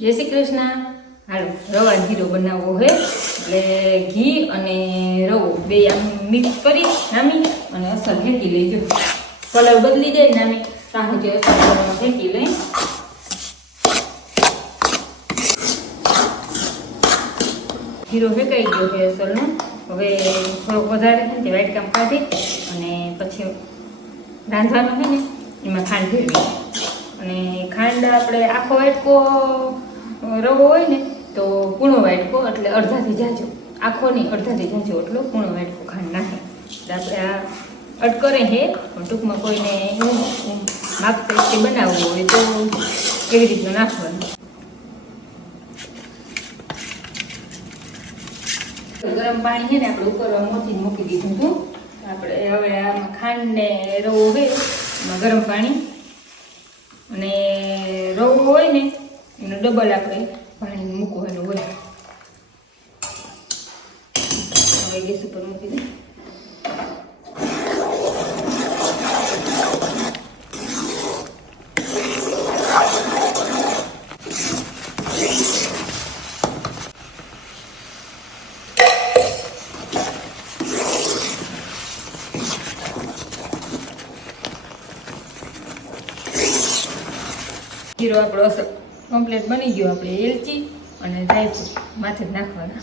जय श्री कृष्ण। हालो रवा जीरो बनावो है એટલે ઘી અને રવો બે આમ મિક્સ કરી નામી અને અસલ ફેંકી લેજો। કલર બદલી જાય નામી સાહુ જે અસલ ફેંકી લઈ જીરો ફેંકાઈ ગયો છે અસલનો। હવે થોડોક વધારે છે તે વાઈટ કામ કાઢી અને પછી રાંધવાનું છે ને એમાં ખાંડ ભેળવી અને ખાંડ આપણે આખો વાટકો રવો હોય ને તો કૂણો વાટકો એટલે અડધાથી જાજો, આખો નહીં અડધાથી જાજો એટલો કૂણો વાટકો ખાંડ નાખે એટલે આપણે આ અટકરે છે। પણ ટૂંકમાં કોઈને એવું માપ તરીકે બનાવવું હોય તો કેવી રીતનું નાખવાનું। ગરમ પાણી છે ને આપણે ઉકળવા મોથી મૂકી દીધું હતું। આપણે હવે આમાં ખાંડ ને રવો હોય એમાં ગરમ પાણી અને રવો હોય ને એનું ડબલ આપણે પાણી મૂકવાનું હોય। હવે ગેસ ઉપર મૂકી દઈએ। જીરો આપણો કમ્પ્લીટ બની ગયો। આપણે એલચી અને ડ્રાયફ્રૂટ માથે નાખવાના।